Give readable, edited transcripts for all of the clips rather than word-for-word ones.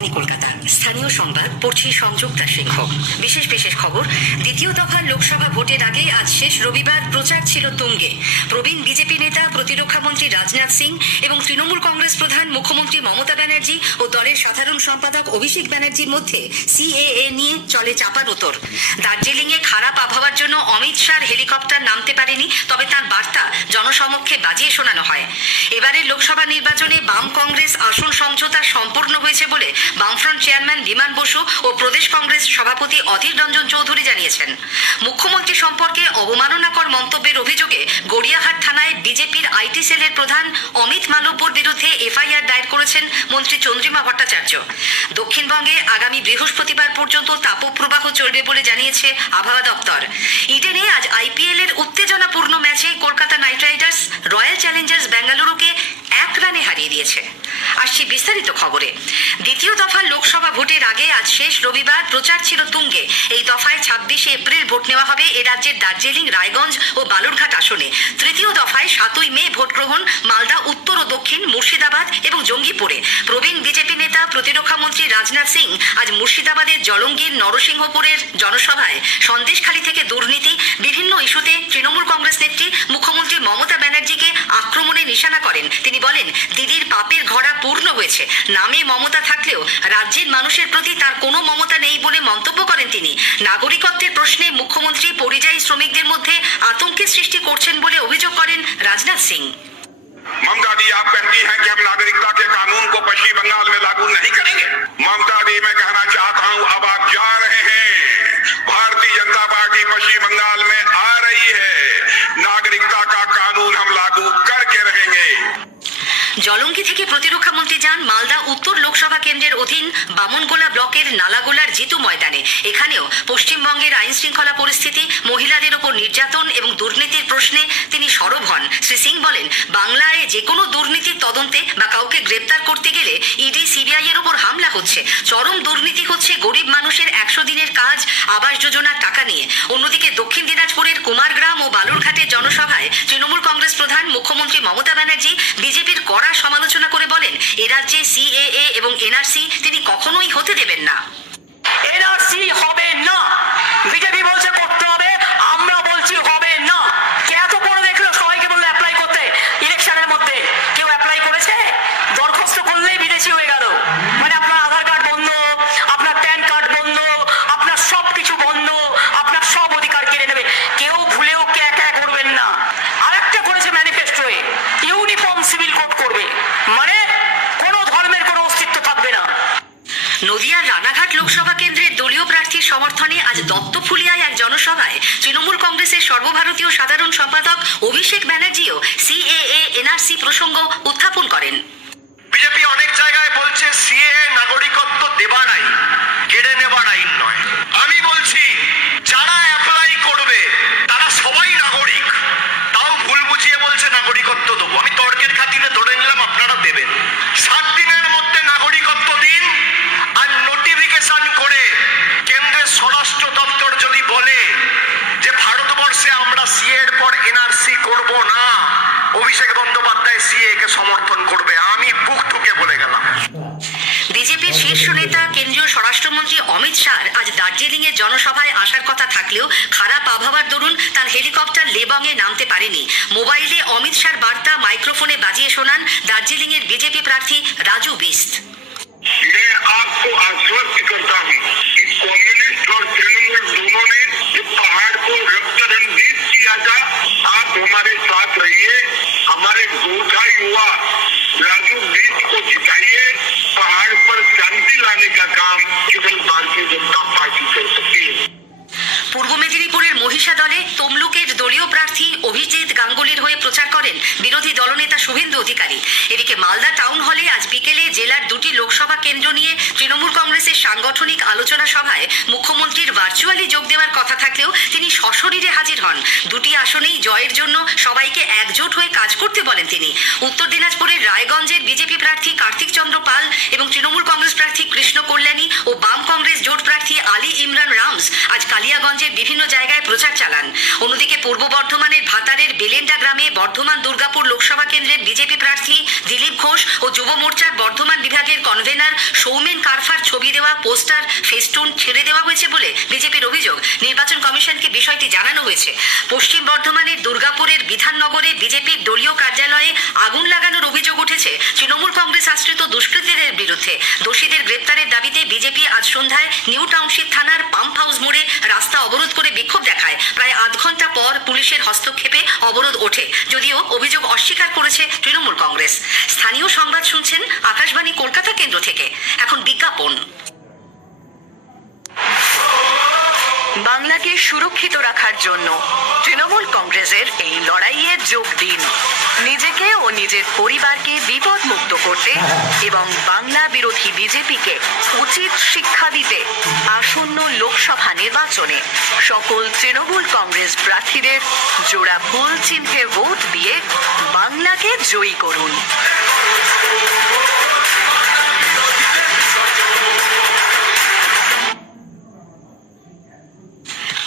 কলকাতা স্থানীয় সংবাদ পড়ছি সংযুক্তা সিংহ। বিশেষ খবর। দ্বিতীয় দফার লোকসভা ভোটের আগে আজ শেষ রবিবার প্রচার ছিল তুঙ্গে। প্রবীণ বিজেপি নেতা প্রতিরক্ষা মন্ত্রী রাজনাথ সিং এবং তৃণমূল কংগ্রেস প্রধান মুখ্যমন্ত্রী মমতা ব্যানার্জি ও দলের সাধারণ সম্পাদক অভিষেক ব্যানার্জির মধ্যে সিএএ নিয়ে চলে চাপানোতর। দার্জিলিংয়ে খারাপ আবহাওয়ার জন্য অমিত শাহর হেলিকপ্টার নামতে পারেনি, তবে তার বার্তা জনসমক্ষে বাজিয়ে শোনানো হয়। এবারের লোকসভা নির্বাচনে বাম কংগ্রেস আসন সমঝোতা সম্পূর্ণ হয়েছে বলে বামফ্রন্ট চেয়ারম্যান বিমান বসু ও প্রদেশ কংগ্রেস সভাপতি অধীর রঞ্জন চৌধুরী জানিয়েছেন। মুখ্যমন্ত্রী সম্পর্কে অবমাননাকর মন্তব্যের অভিযোগে গড়িয়াহাট থানায় বিজেপির আইটি সেলের প্রধান অমিত মালব্যর বিরুদ্ধে এফআইআর দায়ের করেছেন মন্ত্রী চন্দ্রিমা ভট্টাচার্য। দক্ষিণবঙ্গে আগামী বৃহস্পতিবার পর্যন্ত তাপপ্রবাহ চলবে বলে জানিয়েছে আবহাওয়া দপ্তর। ইডেনে আজ আইপিএল এর উত্তেজনাপূর্ণ ম্যাচে Kolkata Knight Riders Royal Challengers বেঙ্গালুরুকে 1 রানে হারিয়ে দিয়েছে। আসছি বিস্তারিত খবরে। দ্বিতীয় দফার লোকসভা ভোটের আগে আজ শেষ রবিবার প্রচার ছিল তুঙ্গে। এই দফায় 26 এপ্রিল ভোট নেওয়া হবে এ রাজ্যের দার্জিলিং, রায়গঞ্জ ও বালুরঘাট আসনে। তৃতীয় দফায় 7ই মে ভোট গ্রহণ মালদা উত্তর ও দক্ষিণ, মুর্শিদাবাদ এবং জঙ্গিপুরে। প্রবীণ বিজেপি নেতা প্রতিরক্ষা মন্ত্রী রাজনাথ সিং আজ মুর্শিদাবাদের জলঙ্গির নরসিংহপুরের জনসভায় সন্দেশখালী থেকে দুর্নীতি, বিভিন্ন ইস্যুতে তৃণমূল কংগ্রেস নেত্রী মুখ্যমন্ত্রী মমতা ব্যানার্জিকে আক্রমণে নিশানা করেন। তিনি বলেন, দিদির পাপের ঘড়া পূর্ণ হয়েছে। নামে মমতা থাকলেও রাজ্যের মানুষের প্রতি তার কোনো মমতা নেই বলে মন্তব্য করেন তিনি। নাগরিকত্বের প্রশ্নে মুখ্যমন্ত্রী পরিযায়ী শ্রমিকদের মধ্যে আতঙ্কের সৃষ্টি করছেন বলে অভিযোগ করেন রাজনাথ সিং। ममता दी आप कहती हैं कि हम नागरिकता के कानून को पश्चिम बंगाल में लागू नहीं करेंगे। ममता दी मैं कहना चाहता हूं, अब आप जा रहे हैं। भारतीय जनता पार्टी पश्चिम बंगाल में आ रही है। नागरिकता का कानून हम लागू करके रहेंगे। জলঙ্গি থেকে প্রতিরক্ষা মন্ত্রী যান মালদা উত্তর লোকসভা কেন্দ্রের অধীন বামনগোলা ব্লকের নালাগোলার জিতু ময়দানে। এখানেও পশ্চিমবঙ্গের আইন শৃঙ্খলা পরিস্থিতি, মহিলাদের উপর নির্যাতন এবং দুর্নীতির প্রশ্নে তিনি সরব হন। শ্রী সিং বলেন, বাংলায় যে কোনো দুর্নীতির তদন্তে বা কাউকে গ্রেপ্তার করতে গেলে ইডি, সিবিআই এর উপর হামলা হচ্ছে। চরম দুর্নীতি হচ্ছে গরিব মানুষের 100 দিনের কাজ, আবাস যোজনার টাকা নিয়ে। অন্যদিকে দক্ষিণ দিনাজপুরের কুমারগ্রাম ও বালুরঘাটের জনসভায় তৃণমূল কংগ্রেস প্রধান মুখ্যমন্ত্রী মমতা ব্যানার্জি বিজেপির কড়া সমালোচনা করে বলেন, এ রাজ্যে সিএএ এবং এনআরসি তিনি কখনোই হতে দেবেন না। এনআরসি হবে না, বিজেপি বলছে করতে হবে, আমরা বলছি হবে না। কে এত পড়ে দেখলো সবাইকে বললো অ্যাপ্লাই করতে? ইলেকশনের মধ্যে কেউ অ্যাপ্লাই করেছে? দরখাস্ত করলেই বিদেশি হয়ে গেল। মানে আপনার আধার কার্ড বন্ধ, আপনার প্যান কার্ড বন্ধ, আপনার সব কিছু বন্ধ, আপনার সব অধিকার কেড়ে নেবে। কেউ ভুলেও একা করবেন না। আরেকটা করেছে ম্যানিফেস্টোয়ে, ইউনিফর্ম সিভিল কোড করবে, মানে কোনো ধর্মের কোনো অস্তিত্ব থাকবে না। নদিয়ার রানাঘাট লোকসভা কেন্দ্রের দলীয় প্রার্থীর সমর্থনে আজ দত্তফুলিয়ায় এক জনসভায় তৃণমূল কংগ্রেসের সর্বভারতীয় সাধারণ সম্পাদক অভিষেক ব্যানার্জিও সিএএ, এনআরসি প্রসঙ্গ উত্থাপন করেন। বিজেপি অনেক জায়গায় বলছে সিএএ নাগরিকত্ব দেবার আইন, কেড়ে নেবার আইন নয়। আমি বলছি, যারা অ্যাপ্লাই করবে তারা সবাই নাগরিক, তাও ভুল বুঝিয়ে বলছে নাগরিকত্ব দেবো। আমি তর্কের খাতিরে ধরে নিলাম আপনারা দেবেন। 7 দিনের মধ্যে নাগরিকত্ব দিন। আর নোটিফিকেশন করে কেন্দ্রের স্বরাষ্ট্র দপ্তর যদি বলে যে ভারতবর্ষে আমরা সিএ এর পর এনআরসি করব না, অভিষেক বন্দ্যোপাধ্যায় সিএ কে সমর্থন করবে, আমি বুক ঠুকে বলে গেলাম। বিজেপির শীর্ষ নেতা কেন্দ্রীয় স্বরাষ্ট্রমন্ত্রী অমিত শাহ আজ দার্জিলিং এর জনসভায় আসার কথা থাকলেও খারাপ আবহাওয়ার দরুন তার হেলিকপ্টার লেবংয়ে নামতে পারেনি। মোবাইলে অমিত শাহর বার্তা মাইক্রোফোনে বাজিয়ে শোনান দার্জিলিং এর বিজেপি প্রার্থী রাজু বিস্ত। मैं आपको आश्वस्त करता हूँ कि कम्युनिस्ट और तृणमूल दोनों ने जो पहाड़ को रक्त रंजित किया था, आप हमारे साथ रहिए। हमारे गोरखा युवा राजू बीज को जिताइए। पहाड़ पर शांति लाने का काम केवल भारतीय जनता पार्टी कर सकती है। পূর্ব মেদিনীপুরের মহিষা দলে তমলুকের দলীয় প্রার্থী অভিজিৎ গাঙ্গুলির হয়ে প্রচার করেন বিরোধী দলনেতা শুভেন্দু অধিকারী। এদিকে মালদা টাউন হলে আজ বিকেলে জেলার 2টি লোকসভা কেন্দ্র নিয়ে তৃণমূল কংগ্রেসের সাংগঠনিক আলোচনা সভায় মুখ্যমন্ত্রীর ভার্চুয়ালি যোগ দেওয়ার কথা থাকলেও তিনি সশরীরে হাজির হন। 2টি আসনেই জয়ের জন্য সবাইকে একজোট হয়ে কাজ করতে বলেন তিনি। উত্তর দিনাজপুরের রায়গঞ্জের বিজেপি প্রার্থী কার্তিক চন্দ্র পাল এবং তৃণমূল কংগ্রেস প্রার্থী কৃষ্ণ কল্যাণী ও বাম কংগ্রেস জোট প্রার্থী আলী ইমরান রামস আজ কালিয়াগঞ্জের বিভিন্ন জায়গায় প্রচার চালান। অন্যদিকে পূর্ব বর্ধমানের ভাতারের বেলেন্ডা গ্রামে বর্ধমান দুর্গাপুর লোকসভা কেন্দ্রের বিজেপি প্রার্থী দিলীপ ঘোষ ও যুব মোর্চার বর্ধমান বিভাগের কনভেনার সৌমেন কারফার পোস্টার ফেস্টুন ছেড়ে দেওয়া হয়েছে বলে বিজেপির অভিযোগ। নির্বাচন কমিশনকে বিষয়টি জানানো হয়েছে। পশ্চিম বর্ধমানের দুর্গাপুরের বিধাননগরে বিজেপির দলীয় কার্যালয়ে আগুন লাগানোর অভিযোগ উঠেছে তৃণমূল কংগ্রেস আশ্রিত দুষ্কৃতীদের বিরুদ্ধে। দোষীদের গ্রেপ্তারের দাবিতে বিজেপি আজ সন্ধ্যায় নিউ টাউনশিপ থানার পাম্প হাউস মোড়ে রাস্তা অবরোধ করে বিক্ষোভ দেখায়। প্রায় আধ ঘন্টা পর পুলিশের হস্তক্ষেপে অবরোধ ওঠে, যদিও অভিযোগ অস্বীকার করেছে তৃণমূল কংগ্রেস। স্থানীয় সংবাদ শুনছেন আকাশবাণী কলকাতা কেন্দ্র থেকে। এখন বিজ্ঞাপন। বাংলাকে সুরক্ষিত রাখার জন্য তৃণমূল কংগ্রেসের এই লড়াইয়ে যোগ দিন। নিজেকে ও নিজের পরিবারকে বিপদমুক্ত করতে এবং বাংলা বিরোধী বিজেপিকে উচিত শিক্ষা দিতে আসন্ন লোকসভা নির্বাচনে সকল তৃণমূল কংগ্রেস প্রার্থীদের জোড়া ফুল চিহ্নে ভোট দিয়ে বাংলাকে জয়ী করুন।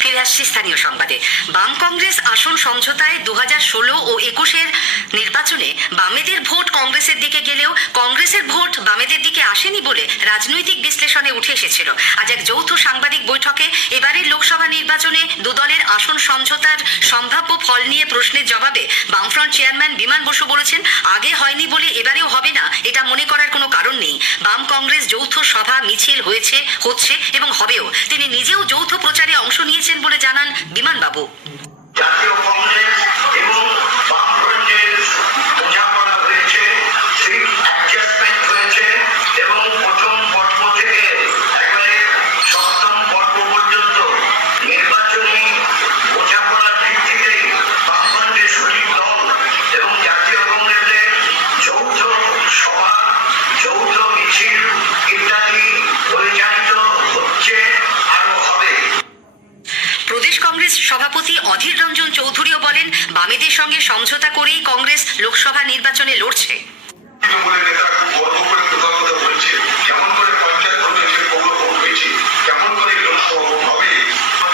ফিরে আসছি স্থানীয় সংবাদে। বাম কংগ্রেস আসন সমঝোতায় 2016 ও 21-এর নির্বাচনে বামেদের ভোট কংগ্রেসের দিকে গেলেও কংগ্রেসের ভোট বামেদের দিকে আসেনি বলে রাজনৈতিক বিশ্লেষণে উঠে এসেছিল। আজ এক যৌথ সাংবাদিক বৈঠকে এবারের লোকসভা নির্বাচনে দুদলের আসন সমঝোতার সম্ভাব্য ফল নিয়ে প্রশ্নের জবাবে বামফ্রন্ট চেয়ারম্যান বিমান বসু বলেছেন, আগে হয়নি বলে এবারেও হবে না এটা মনে করার কোনো কারণ নেই। বাম কংগ্রেস যৌথ সভা মিছিল হচ্ছে এবং হবেও। তিনি নিজেও যৌথ প্রচারে অংশ নিয়েছেন বলে জানান বিমানবাবু। জাতীয় কংগ্রেস এবং বামফ্রন্টের বোঝাপড়া হয়েছে, সিট অ্যাডজাস্টমেন্ট হয়েছে এবং প্রথম পর্ব থেকে একেবারে সপ্তম পর্ব পর্যন্ত নির্বাচনী বোঝাপড়ার ভিত্তিতেই বামফ্রন্টের সঠিক দল এবং জাতীয় কংগ্রেসের যৌথ সভা, যৌথ মিছিল ইত্যাদি পরিচালিত হচ্ছে, আরো হবে। প্রদেশ কংগ্রেস সভাপতি অধীর রঞ্জন চৌধুরীও বলেন, বামেদের সঙ্গে সমঝোতা করেই কংগ্রেস লোকসভা নির্বাচনে লড়ছে। তৃণমূলের নেতারা খুব গর্ব করে কৃতজ্ঞতা বলছে, কেমন করে পঞ্চায়েত ভোট হয়েছে, পৌর ভোট হয়েছে, কেমন করে লোকসভা ভোট হবে।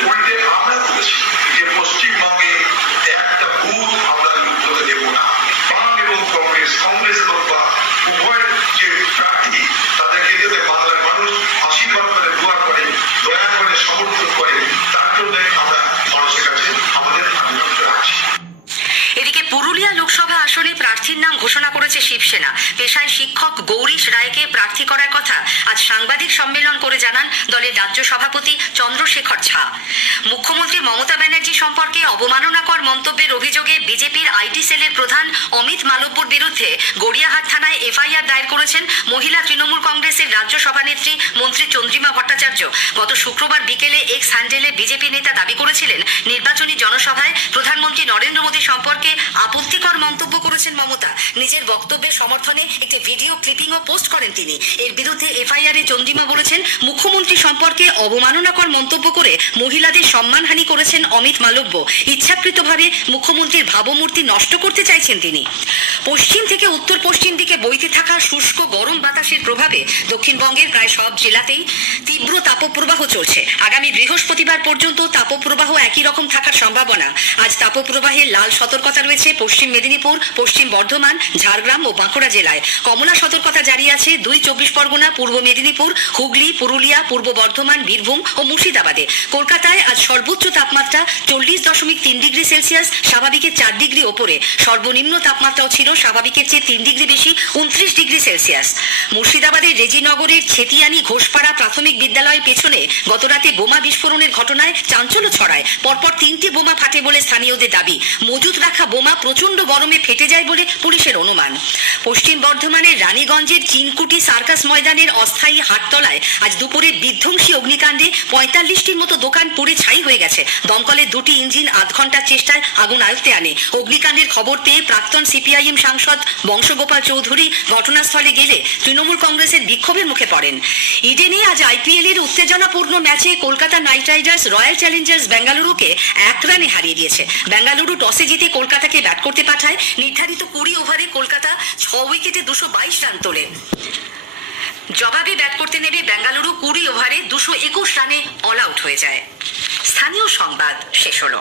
উল্টে আমরা বলেছি যে পশ্চিমবঙ্গে একটা বুথ আমরা লুপ্ত হতে দেব না। বাম এবং কংগ্রেস, কংগ্রেস এবং বাম উভয় যে প্রার্থী তাদেরকে যাতে বাংলার মানুষ আশীর্বাদ করে, দোয়া করে, দয়া করে, সমর্থন করে, তার জন্য আমরা মানুষের কাছে আমাদের আনুগত্য রাখছি। এদিকে পুরুলিয়া লোকসভা আসনে প্রার্থীর নাম ঘোষণা করেছে শিবসেনা। পেশায় শিক্ষক গৌরীশ রায়কে প্রার্থী করার কথা আজ সাংবাদিক সম্মেলন করে জানান দলের রাজ্য সভাপতি চন্দ্রশেখর ঝা। মুখ্যমন্ত্রী মমতা ব্যানার্জি সম্পর্কে অবমাননাকর মন্তব্যের অভিযোগে বিজেপির আইটি সেলের প্রধান অমিত মালব্যর বিরুদ্ধে গড়িয়াহাট থানায় এফআইআর দায়ের করেছেন মহিলা তৃণমূল কংগ্রেসের রাজ্য সভানেত্রী মন্ত্রী চন্দ্রিমা ভট্টাচার্য। গত শুক্রবার বিকেলে এক্স হ্যান্ডেলে বিজেপি নেতা দাবি করেছিলেন, নির্বাচনী জনসভায় প্রধানমন্ত্রী নরেন্দ্র মোদী সম্পর্কে আপত্তিকর মন্তব্য করেছেন মমতা। নিজের বক্তব্যের সমর্থনে একটি ভিডিও ক্লিপিংও পোস্ট করেন তিনি। এর বিরুদ্ধে এফআইআরে চন্দ্রিমা বলেছেন, মুখ্যমন্ত্রী সম্পর্কে অবমাননাকর মন্তব্য করে মহিলাদের সম্মানহানি করেছেন অমিত মালব্য। ইচ্ছাকৃতভাবে মুখ্যমন্ত্রীর ভাবমূর্তি নষ্ট করতে চাইছেন তিনি। পশ্চিম থেকে উত্তর পশ্চিম দিকে বইতে থাকা শুষ্ক গরম বাতাসের প্রভাবে দক্ষিণবঙ্গের প্রায় সব জেলাতেই তীব্র তাপপ্রবাহ চলছে। আগামী বৃহস্পতিবার পর্যন্ত তাপপ্রবাহ একই রকম থাকার সম্ভাবনা। আজ তাপপ্রবাহের লাল সতর্কতা রয়েছে পশ্চিম মেদিনীপুর, পশ্চিম বর্ধমান, ঝাড়গ্রাম ও বাঁকুড়া জেলায়। কমলা সতর্কতা জারি আছে 2 চব্বিশ পরগনা, পূর্ব মেদিনীপুর, হুগলি, পুরুলিয়া, পূর্ব বর্ধমান, বীরভূম ও মুর্শিদাবাদে। কলকাতায় আজ সর্বোচ্চ তাপমাত্রা 40.3 ডিগ্রি সেলসিয়াস, স্বাভাবিকের 4 ডিগ্রি ওপরে। সর্বনিম্ন তাপমাত্রাও ছিল স্বাভাবিকের চেয়ে 3 ডিগ্রি বেশি, 29 ডিগ্রি সেলসিয়াস। মুর্শিদাবাদের রেজিনগরের ছেতিয়ানি ঘোষপাড়া প্রাথমিক বিদ্যালয়ের পেছনে গতরাতে বোমা বিস্ফোরণের ঘটনায় চাঞ্চল্য ছড়ায়। পরপর 3টি বোমা ফাটে বলে স্থানীয়দের দাবি। মজুত রাখা বোমা প্রচন্ড গরমে ফেটে যায় বলে পুলিশের অনুমান। পশ্চিম বর্ধমানের রানীগঞ্জের চিনকুটি সার্কাস ময়দানের অস্থায়ী হাটতলায় আজ দুপুরে বিধ্বংসী অগ্নিকাণ্ডে 45টির মতো দোকান পুড়ে ছাই হয়ে গেছে। দমকলের 2টি ইঞ্জিন আধ ঘন্টার চেষ্টায় আগুন আয়ত্তে আনে। অগ্নিকাণ্ডের খবর পেয়ে প্রাক্তন সিপিআইএম সাংসদ বংশগোপাল চৌধুরী ঘটনাস্থলে গেলে তৃণমূল কংগ্রেসের বিক্ষোভের মুখে পড়েন। ইডেনে আজ আইপিএল এর উত্তেজনাপূর্ণ ম্যাচে Kolkata Knight Riders Royal Challengers বেঙ্গালুরুকে 1 রানে হারিয়ে দিয়েছে। বেঙ্গালুরু টসে জিতে কলকাতাকে ব্যাট করতে পাঠায়। নির্ধারিত 20 ওভারে কলকাতা 6 উইকেটে 222 রান তোলে। জবাবে ব্যাট করতে নেমে বেঙ্গালুরু 20 ওভারে 221 রানে অল আউট হয়ে যায়। স্থানীয় সংবাদ শেষ হলো।